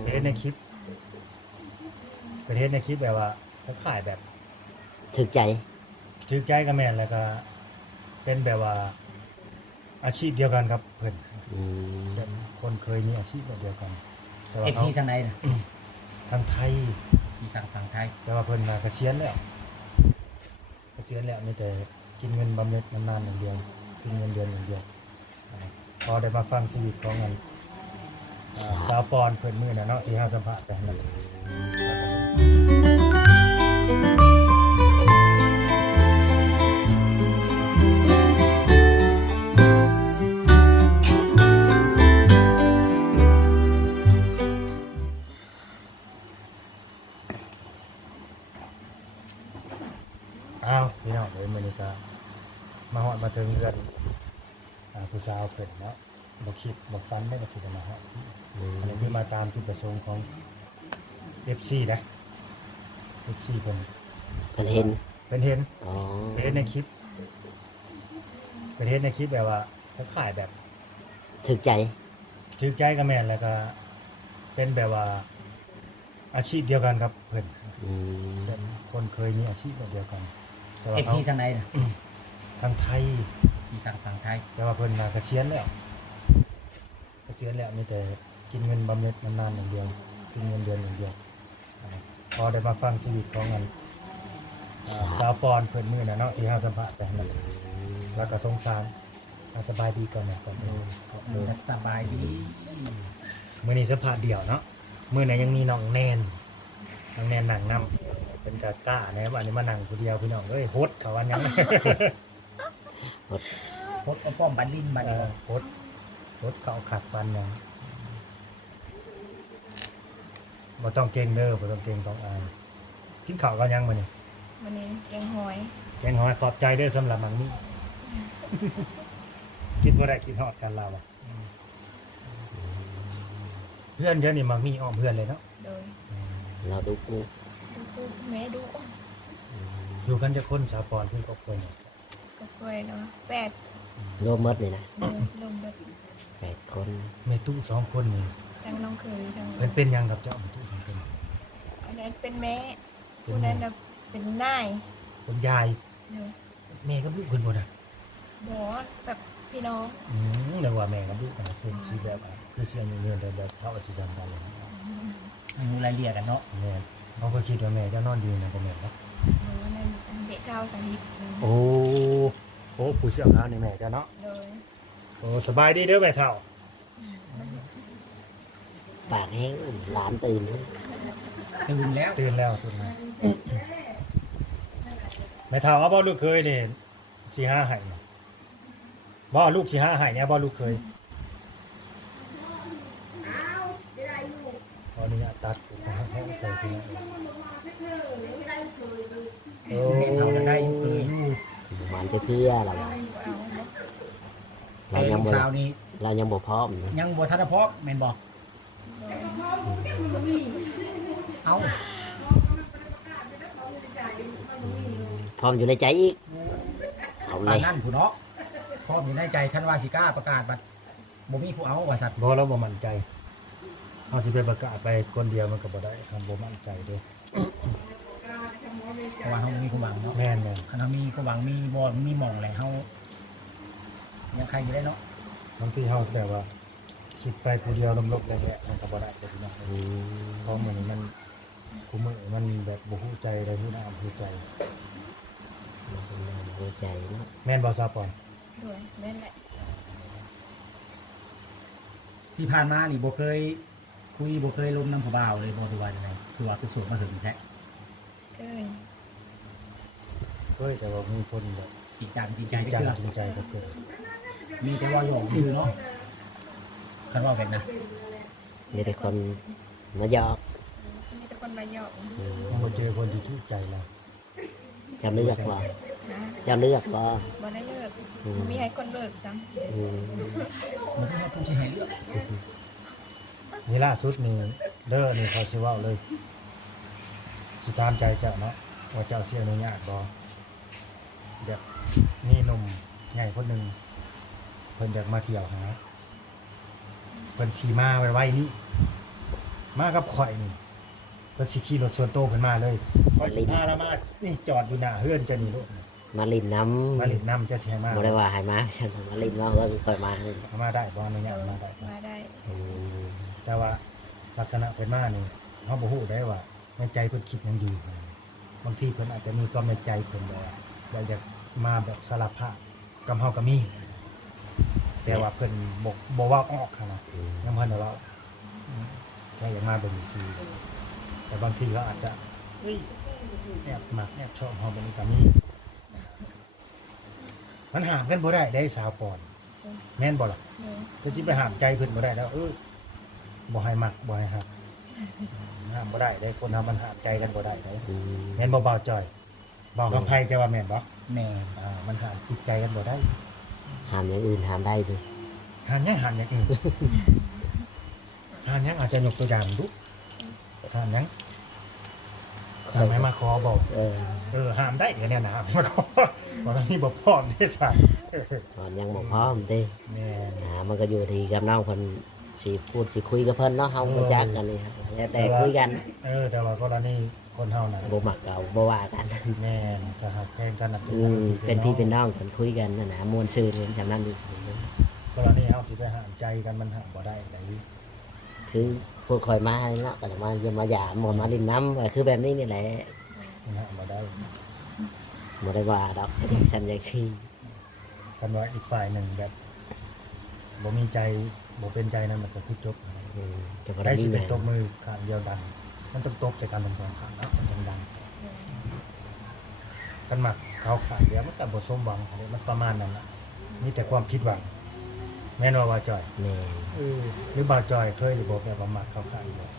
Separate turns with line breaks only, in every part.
เห็นในคลิปแบบว่าเขาขายแบบ
ถึกใจ
ถือใจกับแม่นแล้วก็เป็นแบบว่าอาชีพเดียวกันครับเพิ่น
อืม
เป็นคนเคยมีอาชีพแบบเดียวกัน แต่ว่า
เอฟ
เขา
ซีทางไหนน่ะ
ทางไทย
ซีฝั่งไทย
แต่ว่าเพิ่นมาเกษียณแล้วมีแต่กินเงินบำเหน็จบำนาญอย่างเดียวกินเงินเดือนอย่างเดียวพอได้มาฟังชีวิตของมันสาวปอนเพิ่นมื้อน่ะเนาะที่เฮาสัมภาษณ์ไปนั่นแหละแล้วก็สงสารอ้าวพี่น้องมื้อนี้ก็มาฮอดมาถึงเรือนผู้สาวเพิ่นเนาะบ่คิดบ่ฝันได้ว่าสิได้มาฮอดอันนี้คือมาตามจุดประสงค์ของ FC นะ FC เพิ่น
เพิ่นเห็น
เพิ่นเห็น
อ๋อ
เห็นในคลิปแบบว่าเขาขายแบบ
ถึกใจ
ถือใจกับแม่นแล้วก็เป็นแบบว่าอาชีพเดียวกันครับเพิ่น
อืม
เป็นคนเคยมีอาชีพแบบเดียวกัน แต่ว่า
เอฟ
เขา
ซีทางไหนน่ะ
ทางไทย
ซีฝั่งไทย
แต่ว่าเพิ่นมาเกษียณแล้วมีแต่กินเงินบำเหน็จบำนาญอย่างเดียวกินเงินเดือนอย่างเดียวพอได้มาฟังชีวิตของมันสาวปอนเพิ่นมื้อน่ะเนาะที่เฮาสัมภาษณ์ไปนั่นแหละแล้วก็สงสารสบายดีก่อนนะก่อนเออ
สบายดี
มื้อนี้สัมภาษณ์เดี่ยวเนาะมื้อนั้นยังมีน้องแนนนั่งนำเป็นกะก้าแหนะอันนี้มานั่งผู้เดียวพี่น้องเอ้ยโฮดเขาว่าหยัง
พดป้อมบันลินบัน
โฮดเขาขัดปันหยังบ่ต้องเก่งเด้อบ่ต้องเก่งต้องอายกินข้าวกันยังมื้อนี้
วันนี้แกงหอย
แกงหอยขอบใจเด้อสำหรับมังมี่คิดบ่ได้คิดฮอดกันเราอะเพื่อนเดี๋ยวนี้มังมี่อ้อมเพื่อนเลยเนาะ
โดย
เราดูกู
ดูแม่ดู
อยู่กันจะคนสาปอนเพิ่นก็ควรเนี่ย
ก็กล้วยเนาะ8
รวมหมดเลยนะ
เดือนลงแบบ
8 คน
แม่ตู้สองคนนี่
ทั้งน้องเคยทั้ง
เพิ่นเป็นหยังกับเจ้าแม่ตู้สองคน
อันนั้นเป็นแม่ผู้นั้นน่ะเป็นนาย
เป็นยาย
เนาะ
แม่กับลูกเพิ่นบ่น่ะ
บ่แบบพี่น้อง
เรียกว่าแม่กับลูกกันนะคือสิแบบว่าคือสิอายุเยืนแต่แบบเท่าสิจำกันเลย
อายุรายละเอียดกันเนาะ
แม่เขาก็คิดว่าแม่เจะนอนอยู่นะบ่แม่นเนาะ
หนูนั่นเด็กเก้าสาธิต
โอ้ผู้เชี่ยวชาญนี่แม่เจ้าเนาะ
โดย
โอ้สบายดีเด้อแม่เฒ่า
ปากแห้งหลานตื่น
ตื่นแล้ว
ตื่นแล้วแม่เฒ่าเอาบ่ลูกเคยนี่สิหาให้เนี่ยบ่ลูกสิหาให้เนี่ยบ่ลูกเคยตอนนี้ตัดให้ใจพี่โอ้
เท่ากันได้อยู่เคย
มันจะเทื่อเรา
เอาบ่
เรายัง
ลูก
บ่
สาวนี่
เรายังบ่พร้อมนะ
ยังบ่ทันพร้อมแม่นบ่เอ้า
พร้อมอยู่ในใจอีกเอาเล
ปาน
ย
นั่นผู้เนาะพร้อมอยู่ในใจท่านว่าสิกล้าประกาศบัดบ่มีผู้เอาว่าสัตว์
บ่เราบ่มั่นใจเอาสิไปประกาศไปคนเดียวมันก็บ่ได้ทำบ่มั่นใจเด้อ
เพราะว่าเฮาบ่มีความหวังเนาะ
แม่นแม่น
คันเฮามีความหวังมีบ่มีหม่องแหละเฮายังใครอยู่ได้เนาะ
บางทีเฮาแบบว่าคิดไปผู้เดียวลมๆแหละมันก็บ่ได้เด้อพี่น้อง
อืม
เพราะมื้อนี้มันคุมื้อมันแบบบ่ฮู้ใจเลยฮู้หน้าฮู้ใจ
หัวใจเนาะ
แม่นบ่ซาปอน
โดยแม่นแหละ
ที่ผ่านมานี่บ่เคยคุยบ่เคยลมน้ำผู้บ่าวเลยบ่ถือว่าจังได๋คือว่าคือโสดมาถึงแท้
เคย
เฮ้ยแต่ว่ามีคนแบบ
จริงจังจริง
จ
ใจ
ริง
ไป
จัง
เกือ
จริงใจก็เกิด
มีแต่ว่าหยอกคือเนาะคันว่าเป็นนะ
มีแต่คนมาหยอก
มีแต่คนมาหยอก
ยังบ่เจอคนที่ถูกใจเรา
จะเลือกบ่
นะ
จะเลือกบ่
บ่ได้เลิกมีให้คนเลิกซ้ำ
อืม
มันต้องให้ผู้สิให้เลือก
นี่ล่าสุดนี่เด้อนี่เขาสิเว้าเลยสิตามใจเจ้าเนาะว่าเจ้าสิอนุญาตบ่แบบนี่หนุ่มใหญ่คนหนึงเพิ่นอยากมาเที่ยวหาเพิ่นสิมาไว้นี่มากับข่อยนี่รถสิขี่รถส่วนโตวเพิ่นมาเลยข่อยสิพาเรามานี่จอดอยู่หน้าเฮือนเจะนี่ลูก
มาลินน้ำ
มาเล่นน้ำจะสิให้มา
บ่ได้ว่าให้มาฉันมาลินมาเพิ่นค่อยมาเลย
เอามาได้บ่อนุญาตมาได้
มาได้
แต่ว่าลักษณะเพิ่นมานี่เฮาบ่ฮู้ได้ว่าในใจเพิ่นคิดหยังอยู่บางทีเพิ่นอาจจะมีความในใจเพิ่นว่าอยากมาแบบสารภาพกับเฮาก็มีแต่ว่าเพิ่นบ่เว้าออกหั้นนะยังเพิ่นได้เว้าแค่อยากมาเป็นซื่อแต่บางทีเขาอาจจะเฮ้ยแอบมักแอบชอบเฮาแบบนี้ก็มีมันห้ามกันบ่ได้ได้สาวปอนแม่นบ่ล่ะ
โดย
จะสิไปห้ามใจเพิ่นบ่ได้แล้วบ่ให้มักบ่ให้ฮักห้ามบ่ได้ได้คนเฮามันห้ามใจกันบ่ได้เด้แม่นบ่เบาจ่อยเบาคำไผจะว่าแม่นบ่
แม่
มันห้ามจิตใจกันบ่ได้
ห้ามอย่างอื่นห้ามได้ดิ
ห้ามหยังห้ามอย่างอื่นห้ามหยังอาจจะยกตัวอย่างดูห้ามหยังห้ามให้มาขอบอก ห้ามได้เดี๋ยวนี้นะห้ามมาขอบ่ต้องมีบ่พร้อมที่สั่น
ตอนยังบ่พร้อมติ
แม่น
มันก็อยู่ที่กับน้องเพิ่นสิพูดสิคุยกับเพิ่นเนาะเฮาบ่จักกันนี่ครับแล้วแต่คุยกัน
แต่ว่ากรณีคนเฮาน่ะ
บ่มักก็บ่ว่ากัน
แม่นจะหักแพงกันน่ะ
เป็นพี่เป็นน้องกันคุยกันนั่นน่ะม่วนซื่นกันจำนั้นดิ
กรณีเฮาสิไปห้ามใจกันมันห้ามบ่ได้ได
คือพูดคอยมาเนาะก็มาเยี่ยมมาหยามมาดินน้ำก็คือแบบนี้นี่แหละ
มันห้ามบ่ได้
บ่ได้ว่าดอกฉันอยากชี้
คันว่าอีกฝ่ายหนึ่งแบบบ่มีใจบ่เป็นใจนั้นมันก็คือจบ
จะบ่
ได้
ได้
สิ
นี่
เป็น
แห
ต
ละ
บมือข้างเดียวดังมันต้องตบใส่กันทั้งสองข้างนะมันต้องดังคันมักเขาข้างเดียวมันก็บ่สมหวังมันประมาณนั้นน่ะมีแต่ความผิดหวังแม่นว่าจ่อย
แม่
หรือบ่าวจอยเคยหรือบ่แบบว่ามักเขาข้างบ่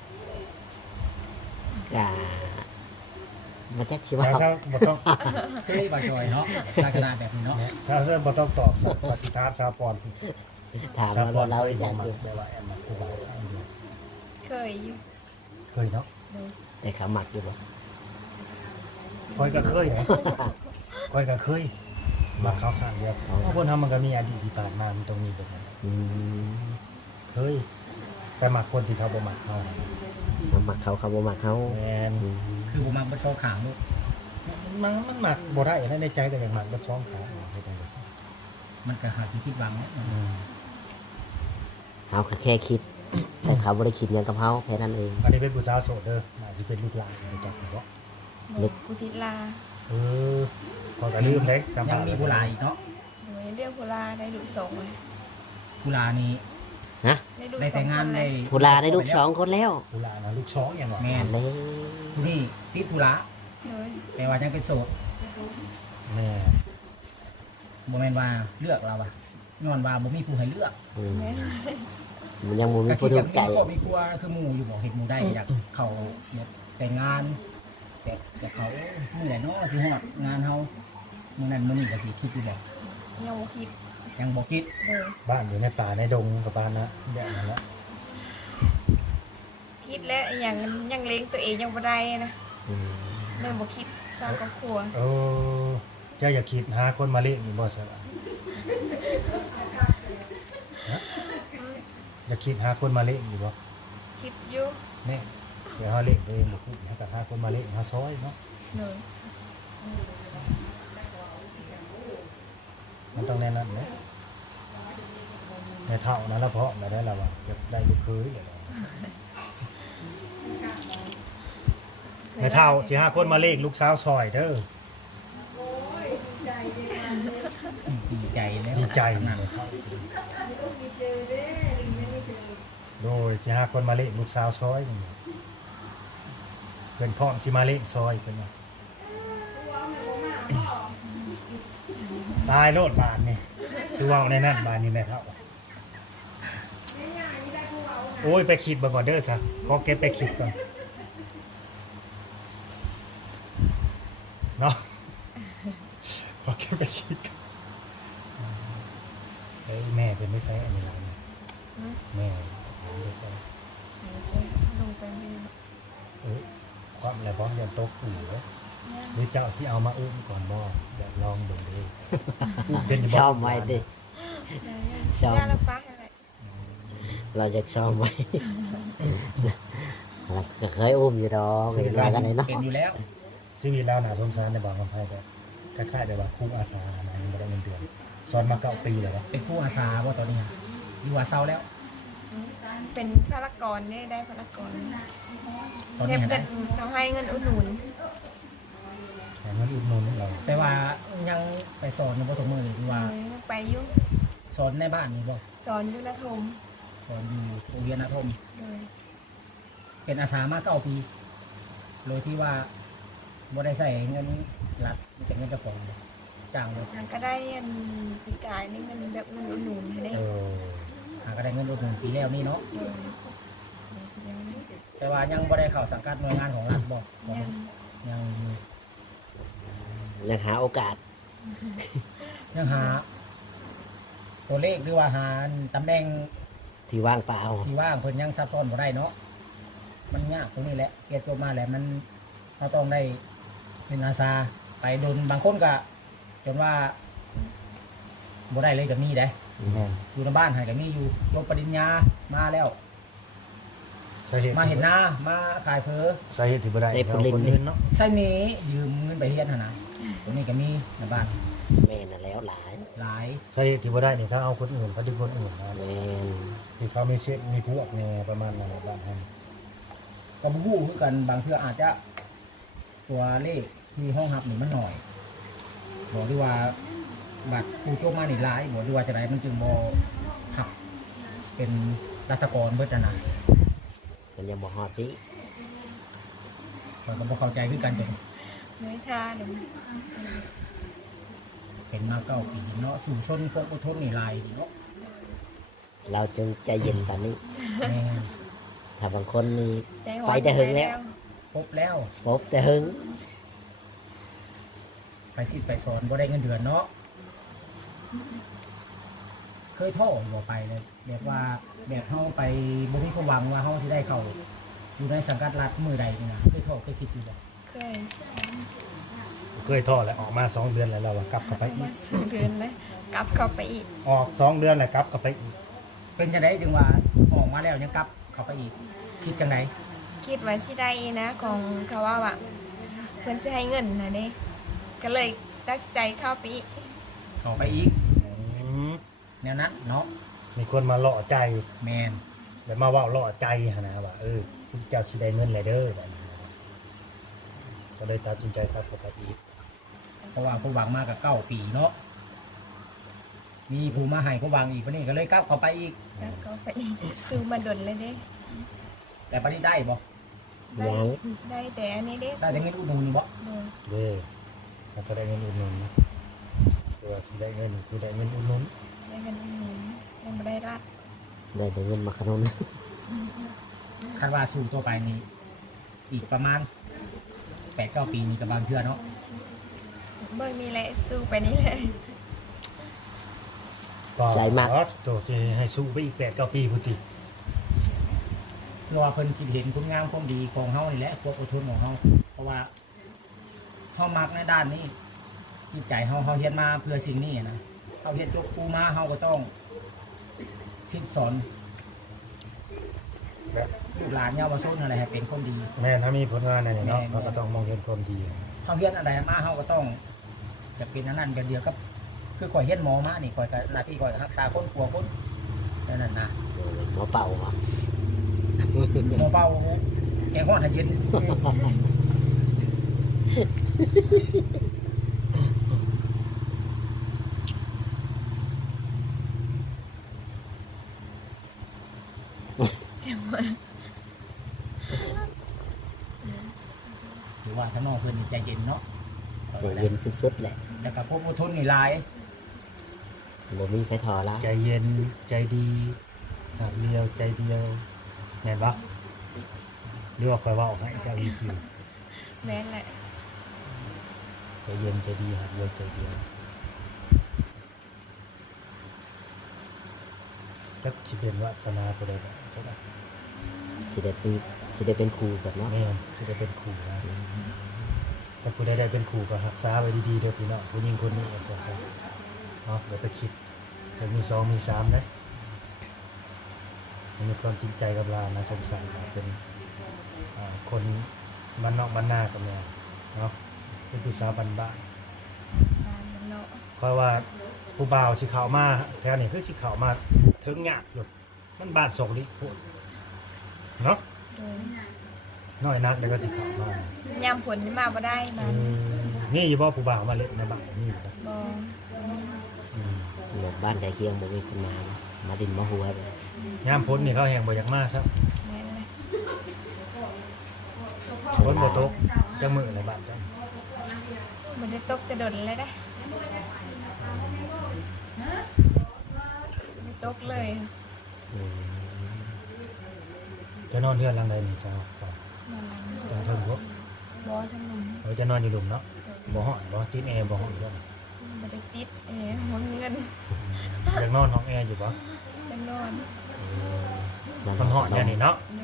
ก็มาจักสิว่า
เช้าบ่ต้อง
เคยบ่จอยเนาะลักษณะแบบนี้เนาะ
เช้าบ่ต้องตอบสักปฏิทามชาวปอน
ถาม
ชาวปอ
ว่าน เรา
เคย
อ
บ่
ยาก
มัก
อยู่
แต่ว่าแอมมักผู้บ่าวข้างเดียว
เคยอยู่
เคยเนาะ
โดย
แต่เขามักอยู่บ่
คอยก็เคยนะคอยก็เคยมักเขาข้างเดียวเพราะคนทำมันก็มีอดีตที่ผ่านมามันต้องมีแบบนั้น
อืม
เคยไปมักคนที่เขาบ่มักเขา
เขามักเขาเขาบ่มักเขา
แม่น
คือบ่มักบ่ชอบขางลูก
มันมักบ่ได้นะในใจก็ยังมักบ่ช่องขาเฮ็ดจังได๋
มันก็หาที่ผิดหวังเนาะ
เขาก็แค่คิด แต่เขาบ่ได้คิดหยังกับเขาแค่นั้นเอง
อันนี้เป็นผู้สาวโสดเด้อน่าสิเป็นลูกหลานรู้จักบ่
นึก
กุทิลา
เออพอก็ลืมเด้สัม
ยั
ภาง ษณ์
มีผู้หลายอีกเนาะ
โดยเรียกพุลาได้ลูกสองเลย
ผู้หลายนี่
ฮะ
ได้ลูก
ได้
สอ
แต่
ง
งงาน
คนเล
ได้
ย
ผู้ลาได้ลูก2 คนแล้ว
ผู้หลานนะลูกช้องอย่างวะ
แม่น
เลย
ผู้นี้ติดผู้หลา
โดย
แต่ว่ายังเป็นโสด
แม่
บ่แม่นว่าเลือกเราอะย้อนว่าบ่มีผู้ให้เลือก
อืม
แม่
มันยังบ่มี
ก็
ผู้
คิด
ถู
อยาก ก
ใจ
มีครอบมีครัวคือหมู่อยู่บ่เฮ็ดหมู่ได้อยากเข้าแบบแต่งงานแต่เขามื้อไหนเนาะสิฮอดงานเฮามื้อนั้นมื้อนี้ก็สิคิดอยู่บ่
ยังบ่คิด
ยังบ่คิด
โดย
บ้านอยู่ในป่าในดงกับบ้านนะแบบนั้นแหละ
คิดแล้วอย่างยังเลี้ยงตัวเองยังบ่ได้นะ
อืม
เริ่มบ่คิดสร้างครอบครัว
เออเจ้าอย่าคิดหาคนมาเลี้ยงนี่บ่ใช่ปะฮะอย่าคิดหาคนมาเลี้ยงนี่บ่
คิดอยู่
แน่เดี๋ยวเฮาเลี้ยงตัวเองบ่พูดให้กับหาคนมาเลี้ยงเฮาซอยเนาะ
โดย
มันต้องแน่นอนเด้ในเท่านั้นแล้วเพาะมาได้แล้วว่าอยากได้ลูกเคยเลยในเท่าสิหาคนมาเลี้ยงลูกสาวซอยเด้อ
ดีใจแล้ว
ดีใจ
นั่น
ในเท่าโดยสิหาคนมาเลี้ยงลูกสาวซอยนี่เพิ่นพร้อมสิมาเลี้ยงซอยเพิ่นว่าตายโลดบาทนี่คือเว่าในนั้นบาทนี่ในเท่าโอ้ยไปคิดเบิ่งก่อนเด้อซะขอเก็บไปคิดก่อนเนาะขอเก็บไปคิดก่อนเอ้ยแม่เป็นไม่ใช่อันนี้หรอกนะแม่เป็นไม่ใช่
ไม่ใช่ลงไปไม่ได้
ความอะไรพร้อมยันตกอู่เว้ยหรือเจ้าสิเอามาอุ้มก่อนบ่เดี๋ยวลองดูดิเป็น
ชอบไว้ดิ ชอบ
ย่าละปักอะไร
เราจะชอบไว้ก็เคยอุ้มอยู่ดอกเห็นว่ากันเลยเนาะ
เป็นอยู่แล้ว
ชีวิตเราน่าสงสารในบางคนไพ่แบบคล้ายๆแบบว่าครูอาสาอะไรไม่ได้เงินเดือนสอนมา9 ปีแล้ววะ
เป็นผู้อาสาว่าตอนนี้ฮะอยู่ว่าเศร้าแล้ว
เป็นพลกรได้พลกร
ตอน
เก็
นี้
บ
ฮะ
เงินเขาให้เงินอุดหนุน
แต่เงินอุดหนุนเรา
แต่ว่ายังไปสอนในบ่ทุกมื้อนี่คือว่า
ไปอยุ่
สอนในบ้านนี่บ่
สอนอยุนธม
สอนอยู่โรงเรียนอาทม
เลย
เป็นอาสามา9 ปีโดยที่ว่าบ่ได้ใส่เงินรัฐมีแต่เงินเจ้าของจ้างเลย
มันก็ได้อันปีกายนี่เงินแบบเงินอุดหนุนได้
เออ
หาก็ได้เงินอุดหนุนปีแล้วนี่เนาะ
เลย
แต่ว่ายังบ่ได้เข้าสังกัดหน่วยงานของรัฐบ่
ยัง
ยังอยู่
ยังหาโอกาส
ยังหา ตัวเลขหรือว่าหาตำแหน่ง
ที่ว่างเปล่า
ที่ว่างเพิ่นยังซับซ้อนบ่ได้เนาะมันยากตรงนี้แหละเรียนจบมาแล้วมันเราต้องได้เป็นอาสาไปโดนบางคนก็จนว่าบ่ได้เลยก็มีได้
แม่น
อยู่ในบ้านให้ก็มีอยู่จบปริญญามาแล้ว
สาเหตุ
มาเห็นหน้ามาขายเฟอ
สาเหตุที่บ่ได้เราคนอื่นเนาะ
ใช่นี้ยืมเงินไปเฮียนหั่นน่ะตรงนี้ก็มีในบ้าน
แม่น่ะแล้วหลาย
หลาย
สาเหตุที่บ่ได้นี่ถ้าเอาคนอื่นเขาดึงคนอื่นมา
แม่น
ที่เขามีเช็คมีพวกแนวประมาณนั้นในบ้านให้
ก็บ่ฮู้คือกันบางเทื่ออาจจะตัวเลขที่ห้องรับนี่มันหน่อยบอกดีว่าบัตรผู้จบมานี่หลายบอกดีว่าจะไดมันจึงบ่หักเป็นรัฐกรเบิดนั่นน่ะ
มันยังบ่ฮอดพี่
ข้อยก็บ่เข้าใจคือกันจน
เนื้อทาเดี๋ยว
เป็นมา9 ปีเนาะสู่ชนคนอดทนนี่หลายเนาะ
เราจงใจเย็นปานนี้
แม่น
ถ้าบางคนนี่
ใจหอ
ไปแต่หึงแล้ว
พบแล้ว
พบแต่หึง
ไปสิไปสอนบ่ได้เงินเดือนเนาะเคยโทษบ่ไปเลยแบบว่าแบบเฮาไปบ่มีความหวังว่าเฮาสิได้เข้าอยู่ในสังกัดรัฐมื้อใดนี่นะเคยโทษเคยคิดอยู่บ่
เคย
เคยท่อแล้วออกมา2 เดือนแล้วเราอะกลับเข้าไปอี
มาก 2 เดือนแล้วกลับเข้าไปอีก
ออก2 เดือนแล้วกลับเข้าไปอีก
เป็นจังไดจึงว่าออกมาแล้วยังกลับเข้าไปอีก คิดจังได
คิดว่าสิได้นะของเขาว่าว่ะเพิ่นสิให้เงินนะเด้ก็เลยตัดสินใจเข้าไปอีก
เข้าไปอีก
อืม
แนวนั้นเนาะ
มีคนมาล่อใจ
แมน
แล้วมาเว่าล่อใจหั่นนะว่าสิเจ้าสิได้เงินแล้วเด้อแบบนี้ก็เลยตัดสินใจกลับเข้าไปอีก
เพราะว่าผู้หวังมากับ9 ปีเนาะมีผู้มาให้ผู้หวังอีกปะนี่ก็เลยกลับเข้าไปอีก
กลับเข้าไปอีกซื้อมาดนเลยเด้
แต่ปะนี้ได้บ่
ได้
ยัง
ได้แต่อันนี้เด้
ได้แต่เงินอุดหนุนนี่บ่
เลย
เด้แล้วก็ได้เงินอุดหนุนตัวาสิได้เงินคือได้เงินอุดหนุน
ได้เงินอุดหนุนยังไม่ได้รัด
ได้แต่เงินมาขนม
คาดว่าสู่ตัวไปนี่อีกประมาณ8-9 ปีนี่ก็บางเทื่อเนาะ
เบิ่งนี่แหละสู้ไปนี่เลย
ก็
ใจมาก
ตัวสิให้สู้ไปอีก8-9 ปีพุ่นติ
เพื่อว่าเพิ่นคิดเห็นคุณงามความดีของเฮานี่แหละความอดทนของเฮาเพราะว่าเฮามักในด้านนี้จิตใจเฮาเฮียนมาเพื่อสิ่งนี้นะเฮาเฮียนจบครูมาเฮาก็ต้องสิสอน
แบบ
ลูกหลานเยาวชนอะไรให้เป็นคนดี
แม่ถ้ามีผลงานอะไรเนาะ
แม่
เราก็ต้องมองเห็นความดี
เฮาเฮียนอะไรมาเฮาก็ต้องจะเป็นอันนั้นกันเดียวกับคือข่อยเฮียนหมอมานี่ข่อยก็หน้าที่ข่อยก็รักษาคนกลัวคนนั่นนะ
หมอเป่าอ่ะ
หมอเป่าแกงฮ้อนให้เย็น
จังหวะ
หรือว่าถ้าน้องเพิ่นนี่ใจเย็นเนาะ
ใจเย็นสุดๆแหละ
แล้วก็พวกอดทนนี่หลาย
บ่มีใครถอละ
ใจเย็นใจดีหักเดียวใจเดียวแม่นปะหรือว่าคอยเว่าให้เจ้าอีซิว
แม่นแหละ
ใจเย็นใจดีหักเดียวใจเดียวจักสิเป็นวาสนาไปเลยก็ได้
สิได้เป็นครูแบบเนาะ
แม่นที่ได้เป็นครูนะถ้าผู้ใดได้เป็นครูก็รักษาไว้ดีๆเด้อพี่น้องผู้หญิงคนนี้เนาะเดี๋ยวไปคิดเดี๋ยวมี2มี3นะมันมีความจริงใจกับเรานะสงสารเราเป็นคนบ้านนอกบ้านนากันเนี่ยเนาะเป็นผู้สาวบ้าน
บ้านมันเนาะ
ๆคอยว่าผู้บ่าวสิเข้ามาแถวนี้คือสิเข้ามาถึงยากอยู่มันบ้านสองลิโพดเนาะ
โดย
น้อยนักเดี๋ยวก็สิเข้ามาย
ามผลนี่มาบ่ได้มัน
นี่อยู่บ่ผู้บ่าวมาเล่นในบ้านนี่อยู่บ่
บ่
อืม
หมู่บ้านใกล้เคียงบ่มีคนมาดินมาหัวเลย
ยามพ้นนี่เขาแห่งบ่อยากมาซะ
แม่นเลย
พ้นบ่ตกจังมื้อในบ้านจ้ะ
มันได้ตกจะดนเลยได้ไม่ตกเลย
อืม
จะนอนเทือนหลังใดนี่ซะก่อน
นอนหลัง
จังเทิงบ่
บ่ทั้งหนุ่ม
เราจะนอนอยู่หลุมเนาะบ่ฮ้อนบ่ติดแอร์บ่ฮ้อนบ่
บ่ได้ติดหัวเงิน
อยากนอนห้องแอร์อยู่บ่
จะนอน
มันฮ้อนอย่างนี้เนาะ
เลย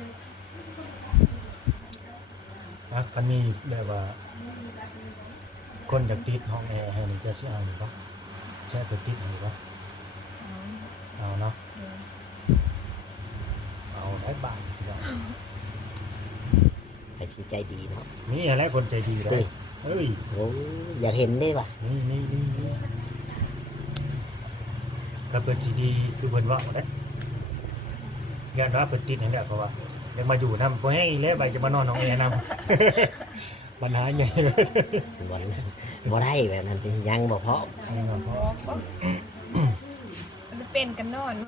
อ่ะคันมีแบบว่า คนอยากติดห้องแอร์ให้นี่จะสิเอาอยู่บ่ใช่ไปติดให้บ่
เอา
เอาเนาะ
เลย
เอาได้บาทดีกว่า
ไปชี้ใจดีเนาะ
นี่อะไรคนใจดีเล
เฮ้
ย
ย
เฮ้ย
โอ้อยากเห็นได้ป่ะ
นี่ก็เปิดซีดีคือเพิ่นว่าเด้ยานว่าเปิดติดให้แล้วเพราะว่าอยากมาอยู่นำบ่ให้อีแล้วไปจะมานอนห้องแอร์นำ ปัญหาใหญ่เลย
บ่ได้แบบนั้นจริงยังบ่เพาะ
นี่เนาะ
บ่มันเป็นกันนอน